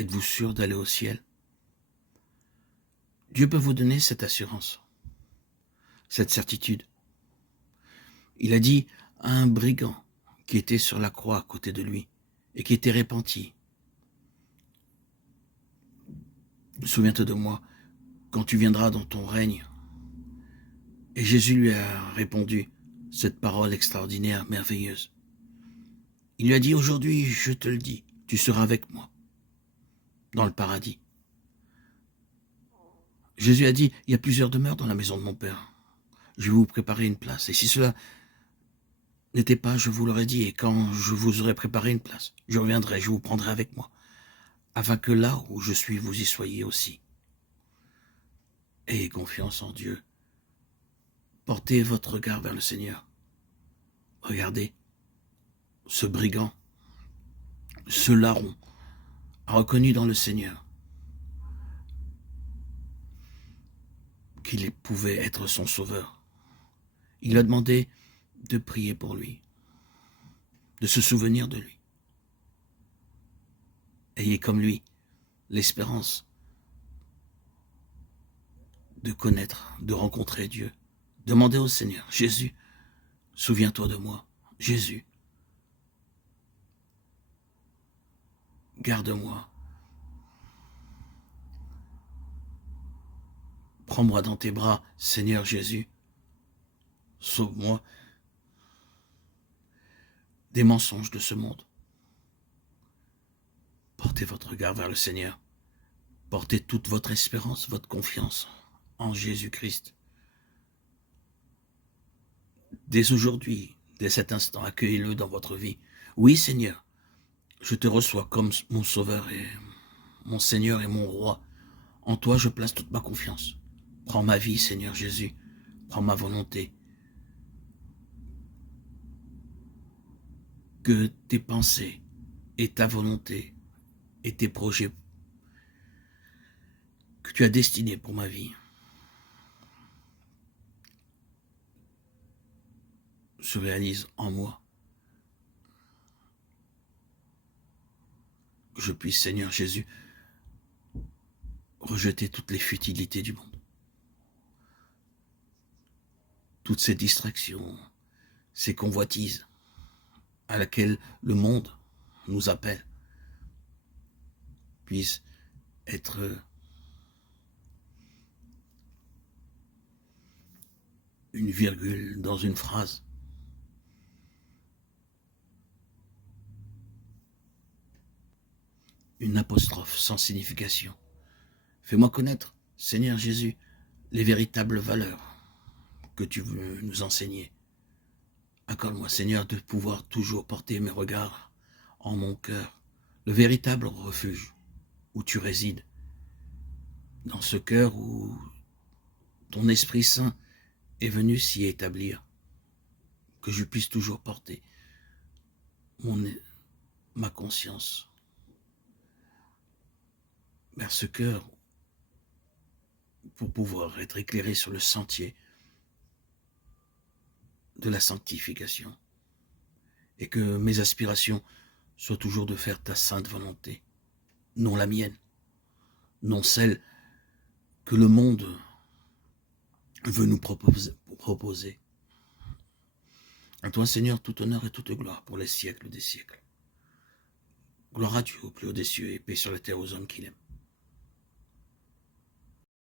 Êtes-vous sûr d'aller au ciel? Dieu peut vous donner cette assurance, cette certitude. Il a dit à un brigand qui était sur la croix à côté de lui et qui était repenti, souviens-toi de moi quand tu viendras dans ton règne. Et Jésus lui a répondu cette parole extraordinaire, merveilleuse. Il lui a dit, aujourd'hui, je te le dis, tu seras avec moi dans le paradis. Jésus a dit, il y a plusieurs demeures dans la maison de mon Père. Je vais vous préparer une place. Et si cela n'était pas, je vous l'aurais dit, et quand je vous aurai préparé une place, je reviendrai, je vous prendrai avec moi, afin que là où je suis, vous y soyez aussi. Ayez confiance en Dieu. Portez votre regard vers le Seigneur. Regardez, ce brigand, ce larron, a reconnu dans le Seigneur qu'il pouvait être son sauveur. Il a demandé de prier pour lui, de se souvenir de lui. Ayez comme lui l'espérance de connaître, de rencontrer Dieu. Demandez au Seigneur, Jésus, souviens-toi de moi. Jésus, garde-moi. Prends-moi dans tes bras, Seigneur Jésus. Sauve-moi des mensonges de ce monde. Portez votre regard vers le Seigneur. Portez toute votre espérance, votre confiance en Jésus-Christ. Dès aujourd'hui, dès cet instant, accueillez-le dans votre vie. Oui, Seigneur, je te reçois comme mon Sauveur et mon Seigneur et mon Roi. En toi, je place toute ma confiance. Prends ma vie, Seigneur Jésus. Prends ma volonté. Que tes pensées et ta volonté et tes projets que tu as destinés pour ma vie se réalisent en moi. Que je puisse, Seigneur Jésus, rejeter toutes les futilités du monde. Toutes ces distractions, ces convoitises à laquelle le monde nous appelle, puissent être une virgule dans une phrase. Une apostrophe sans signification. Fais-moi connaître, Seigneur Jésus, les véritables valeurs que tu veux nous enseigner. Accorde-moi, Seigneur, de pouvoir toujours porter mes regards en mon cœur, le véritable refuge où tu résides, dans ce cœur où ton Esprit Saint est venu s'y établir, que je puisse toujours porter ma conscience vers ce cœur pour pouvoir être éclairé sur le sentier de la sanctification, et que mes aspirations soient toujours de faire ta sainte volonté, non la mienne, non celle que le monde veut nous proposer. À toi, Seigneur, tout honneur et toute gloire pour les siècles des siècles. Gloire à Dieu au plus haut des cieux et paix sur la terre aux hommes qu'il aime.